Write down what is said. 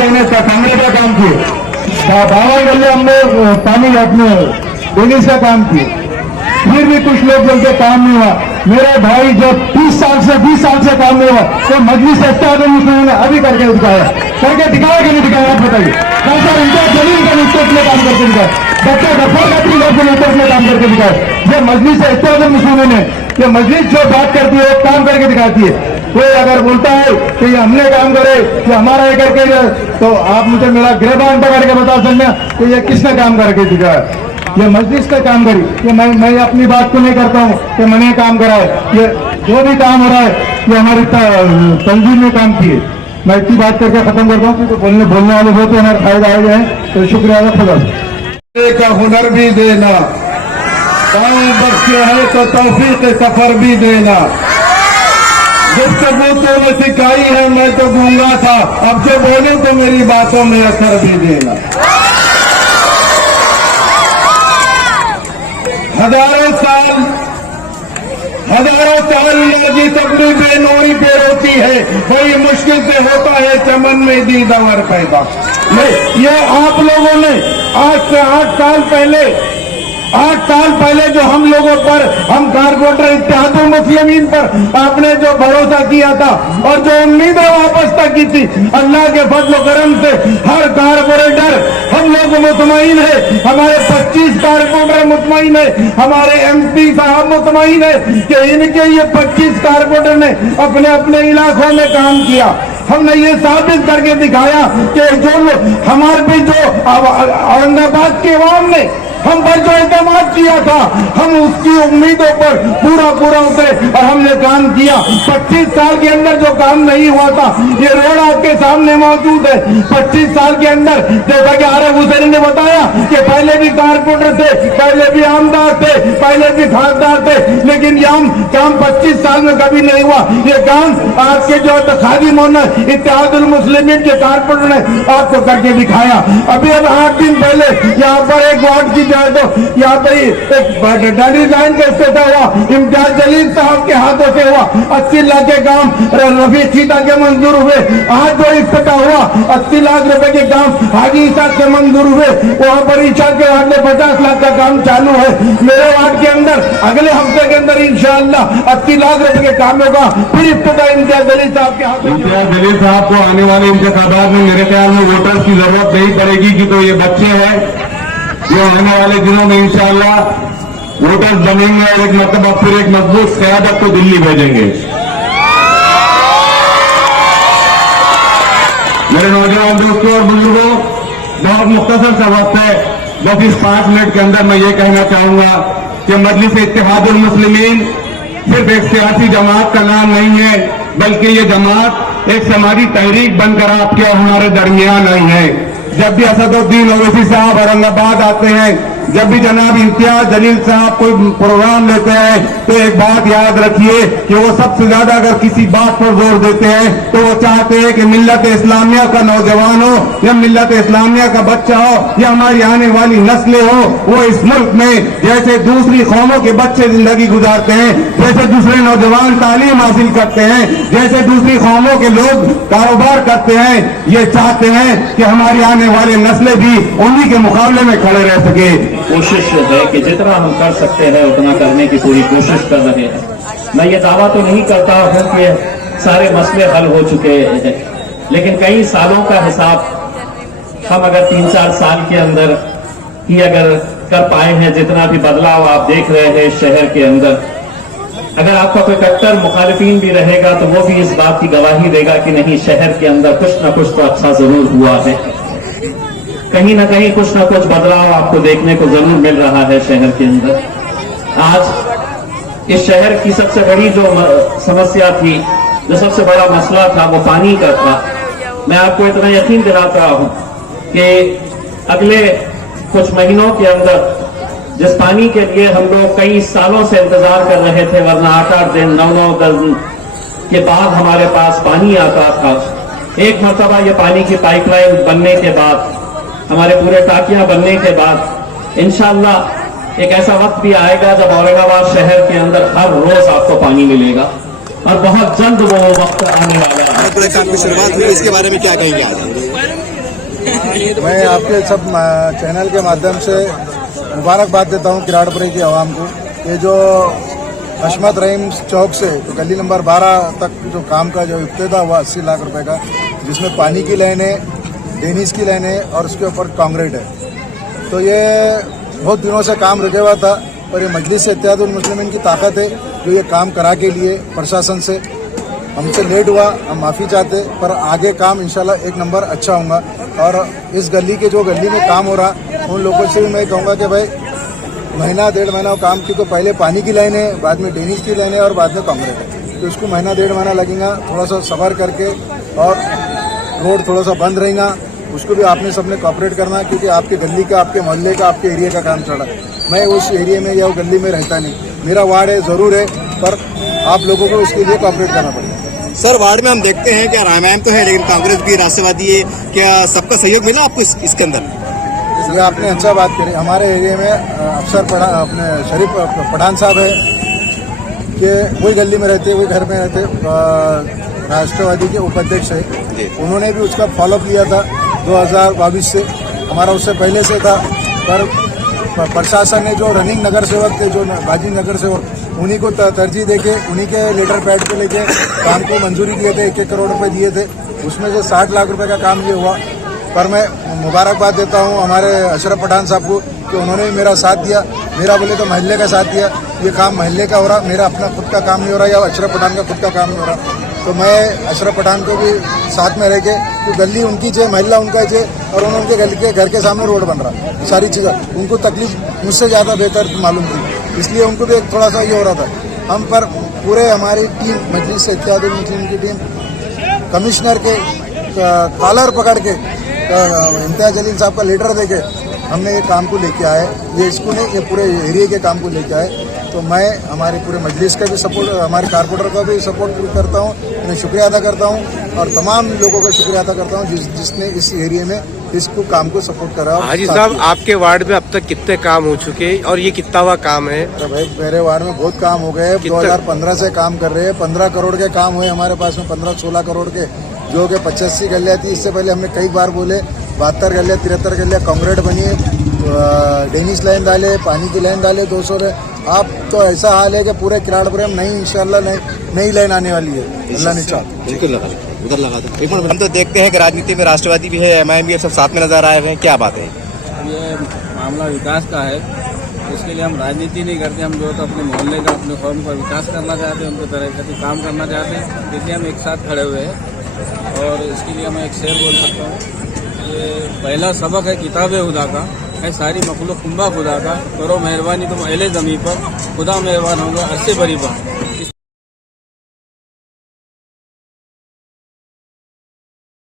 देने सामने का काम किए, 52 गले हमने पानी अपने देने का काम किए, फिर भी कुछ लोग बोलते काम नहीं हुआ। मेरे भाई जो 20 साल से काम नहीं हुआ तो मजलिस मुस्लिमीन ने अभी करके दिखाया कि नहीं दिखाया? आप बताइए। डॉक्टर इम्तियाज जलील का नेतृत्व में काम करके दिखाया, डॉक्टर गफ्फार खत्री लोग के नेतृत्व में काम करके दिखाया। ये मजलिस मुस्लिमीन है, ये मजलिस जो बात करती है वो काम करके दिखाती है। कोई अगर बोलता है कि ये हमने काम करे कि हमारा ये करके, तो आप मुझे मेरा गिरबान पकड़ के बता सकते हैं कि ये किसने काम करके दिखाया? ये मस्जिद ने काम करी। ये मैं अपनी बात को नहीं करता हूँ कि मैंने काम करा है, ये जो भी काम हो रहा है ये हमारी तंजीम ने काम किए। मैं इतनी बात करके खत्म करता हूँ क्योंकि बोलने वाले बहुत हमारे फायदा आए गए हैं। तो शुक्रिया खुदा का हुनर भी देना, काम बख्शे है तो तौफीक सफर भी देना। गुफ्तगू तो मैं सिखाई है, मैं तो गूंगा था, अब जो बोले तो मेरी बातों में असर भी देना। हजारों साल लगी तकलीफ बेनूरी पे रोती है, बड़ी मुश्किल से होता है चमन में दीदार पैदा। ये आप लोगों ने आज से 8 साल पहले जो हम लोगों पर, हम कारपोरेटर इत्तेहादुल मुस्लिमीन पर आपने जो भरोसा किया था और जो उम्मीदें वापस तक की थी, अल्लाह के फजल करम से हर कारपोरेटर हम लोग मुतमईन है, हमारे 25 कारपोरेटर मुतमईन है, हमारे MP साहब मुतमईन है कि इनके ये 25 कारपोरेटर ने अपने अपने इलाकों में काम किया। हमने ये साबित करके दिखाया कि जो हमारे पे जो औरंगाबाद के अवाम ने हम पर जो एतमाद किया था, हम उसकी उम्मीदों पर पूरा उतरे और हमने काम किया। 25 साल के अंदर जो काम नहीं हुआ था, ये रोड आपके सामने मौजूद है। 25 साल के अंदर जैसा कि आरिफ हुसैन ने बताया कि पहले भी कारपोरेटर थे, पहले भी आमदार थे, पहले भी खासदार थे, लेकिन ये काम 25 साल में कभी नहीं हुआ। ये काम आपके जो खादिम इत्तेहादुल मुस्लिमीन के कारपोरेटर ने आपको करके दिखाया। अभी अब 8 दिन पहले यहाँ पर एक वार्ड की जाए तो यहाँ पर एक डिजाइन का इफ्तिताह हुआ, इम्तियाज जलील साहब के हाथों से हुआ। 80 लाख के काम रफी सीता के मंजूर हुए। आज जो इफ्तिताह हुआ 80 लाख रुपए के काम हाजी साहब से मंजूर हुए। वहाँ पर ईशा के वार्ड में 50 लाख का काम चालू है। मेरे वार्ड के अंदर अगले हफ्ते के अंदर इंशाअल्लाह 80 लाख रुपए के काम होगा। फिर इफ्तिताह इम्तियाज जलील साहब के हाथ। इम्तियाज जलील साहब को आने वाले इंतखाबात में मेरे ख्याल में वोटर्स की जरूरत नहीं पड़ेगी कि तो ये बच्चे हैं जो आने वाले दिनों में इंशाअल्लाह वोटर्स बनेंगे और एक मतलब फिर एक मजबूत क़यादत को दिल्ली भेजेंगे। मेरे नौजवान दोस्तों और बुजुर्गों, बहुत मुख्तसर सा वक्त है, बस इस 5 मिनट के अंदर मैं ये कहना चाहूंगा कि मजलिस इत्तेहादुल मुस्लिमीन सिर्फ एक सियासी जमात का नाम नहीं है, बल्कि ये जमात एक समाजी तहरीक बनकर आपके और हमारे दरमियान आई है। जब भी असदुद्दीन ओवैसी साहब औरंगाबाद आते हैं, जब भी जनाब इम्तियाज जलील साहब कोई प्रोग्राम लेते हैं, तो एक बात याद रखिए कि वो सबसे ज्यादा अगर किसी बात पर जोर देते हैं तो वो चाहते हैं कि मिल्लत इस्लामिया का नौजवान हो या मिल्लत इस्लामिया का बच्चा हो या हमारी आने वाली नस्लें हो, वो इस मुल्क में जैसे दूसरी कौमों के बच्चे जिंदगी गुजारते हैं, जैसे दूसरे नौजवान तालीम हासिल करते हैं, जैसे दूसरी कौमों के लोग कारोबार करते हैं, ये चाहते हैं कि हमारी आने वाली नस्लें भी उन्हीं के मुकाबले में खड़े रह सके। कोशिश है कि जितना हम कर सकते हैं उतना करने की पूरी कोशिश कर रहे हैं। मैं ये दावा तो नहीं करता हूं कि सारे मसले हल हो चुके हैं, लेकिन कई सालों का हिसाब हम अगर 3-4 साल के अंदर ही अगर कर पाए हैं, जितना भी बदलाव आप देख रहे हैं शहर के अंदर, अगर आपका कोई कट्टर मुखालिफिन भी रहेगा तो वो भी इस बात की गवाही देगा कि नहीं, शहर के अंदर कुछ ना कुछ तो अच्छा जरूर हुआ है, कहीं ना कहीं कुछ ना कुछ बदलाव आपको देखने को जरूर मिल रहा है शहर के अंदर। आज इस शहर की सबसे बड़ी जो समस्या थी, जो सबसे बड़ा मसला था, वो पानी का था। मैं आपको इतना यकीन दिलाता हूं कि अगले कुछ महीनों के अंदर जिस पानी के लिए हम लोग कई सालों से इंतजार कर रहे थे, वरना 8-8 दिन 9-9 दिन के बाद हमारे पास पानी आता था, एक मरतबा ये पानी की पाइपलाइन बनने के बाद, हमारे पूरे टाकियां बनने के बाद इंशाअल्लाह एक ऐसा वक्त भी आएगा जब औरंगाबाद शहर के अंदर हर रोज आपको पानी मिलेगा और बहुत जल्द वो वक्त आने वाला है। काम की शुरुआत हुई, इसके बारे में क्या कहेंगे? मैं आपके सब चैनल के माध्यम से मुबारकबाद देता हूँ किराड़पुरे की आवाम को। ये जो हशमत रहीम चौक से तो गली नंबर 12 तक जो काम का जो इफ्तिताह हुआ 80 लाख रुपए का, जिसमें पानी की लाइनें, डेनिस की लाइनें और उसके ऊपर कांक्रीट है। तो ये बहुत दिनों से काम रुके हुआ था, पर ये मजलिस इत्तेहादुल मुस्लिमीन की ताकत है जो ये काम करा के लिए प्रशासन से हमसे लेट हुआ, हम माफ़ी चाहते, पर आगे काम इंशाल्लाह एक नंबर अच्छा होगा। और इस गली के जो गली में काम हो रहा उन लोगों से भी मैं कहूँगा कि भाई महीना 1.5 महीना काम की, तो पहले पानी की लाइन है, बाद में टेनिस की लाइन है और बाद में कांक्रीट है, तो इसको महीना 1.5 महीना लगेगा। थोड़ा सा सब्र करके, और रोड थोड़ा सा बंद रहेगा, उसको भी आपने सबने कॉपरेट करना, क्योंकि आपके गली का, आपके मोहल्ले का, आपके एरिया का काम चल रहा है। मैं उस एरिया में या वो गली में रहता नहीं, मेरा वार्ड है ज़रूर है, पर आप लोगों को उसके लिए कॉपरेट करना पड़ेगा। सर, वार्ड में हम देखते हैं क्या रामायण तो है, लेकिन कांग्रेस भी राष्ट्रवादी है, क्या सबका सहयोग मिला आपको इसके अंदर? ये आपने अच्छा बात करी। हमारे एरिया में अफसर अपने शरीफ पठान साहब है कि वही गली में रहते, वही घर में रहते, राष्ट्रवादी के उपाध्यक्ष है। उन्होंने भी उसका फॉलोअप लिया था 2022 से, हमारा उससे पहले से था, पर प्रशासन ने जो रनिंग नगर सेवक थे, जो बाजी नगर सेवक, उन्हीं को तरजीह देके, उन्हीं के लेटर पैड पे लेके काम को मंजूरी दिए थे, 1-1 करोड़ रुपए दिए थे, उसमें से 60 लाख रुपए का काम ये हुआ। पर मैं मुबारकबाद देता हूँ हमारे अशरफ पठान साहब को कि उन्होंने भी मेरा साथ दिया, मेरा बोले तो महल्ले का साथ दिया। ये काम महल्ले का हो रहा, मेरा अपना खुद का काम नहीं हो रहा, या अशरफ पठान का खुद का काम नहीं हो रहा, तो मैं अशरफ पठान को भी साथ में रह के, तो गली उनकी चाहिए, महल्ला उनका चाहिए, और उनके गली के घर के सामने रोड बन रहा, सारी चीज़ें उनको तकलीफ मुझसे ज़्यादा बेहतर मालूम थी, इसलिए उनको भी एक थोड़ा सा ये हो रहा था। हम पर पूरे हमारी टीम, मजलिस इत्तेहादुल मुस्लिमीन की टीम, कमिश्नर के कॉलर पकड़ के, इम्तियाज जलील साहब का लेटर देके हमने ये काम को लेके आए, ये इसको नहीं, ये पूरे एरिया के काम को लेके आए। तो मैं हमारे पूरे मजलिस का भी सपोर्ट, हमारे कारपोरेटर का भी सपोर्ट करता हूँ, मैं शुक्रिया अदा करता हूँ, और तमाम लोगों का शुक्रिया अदा करता हूँ जिसने इस एरिया में इसको काम को सपोर्ट करा। हाजी साहब, आपके वार्ड में अब तक कितने काम हो चुके और ये कितना हुआ काम है? तो भाई मेरे वार्ड में बहुत काम हो गए, 2015 से काम कर रहे हैं, 15 करोड़ के काम हुए हमारे पास में, 15-16 करोड़ के, जो कि 85 गलियाँ थी। इससे पहले हमने कई बार बोले 72 गलियाँ, 73 गलियाँ कांक्रीट बनी है, डेनिस लाइन डाले, पानी की लाइन डाले 200 है। अब तो ऐसा हाल है कि पूरे किराड़पुरे में नई इंशाल्लाह नई लाइन आने वाली है, अल्लाह ने चाहा। बिल्कुल लगा, उधर लगा दो। एक मिनट, हम तो देखते हैं कि राजनीति में राष्ट्रवादी भी है, MIM भी है, सब साथ में नजर आए हुए हैं, क्या बात है? ये मामला विकास का है, उसके लिए हम राजनीति नहीं करते, हम जो तो अपने मोहल्ले का, अपने कौम का विकास करना चाहते हैं, उनको तरह काम करना चाहते हैं, इसलिए हम एक साथ खड़े हुए हैं। और इसके लिए मैं एक शेर बोल सकता हूँ, ये पहला सबक है किताब खुदा का, है सारी मखलूक खुदा का, करो मेहरबानी तुम अहले ज़मीं पर, खुदा मेहरबान होगा अर्शे बरी पर।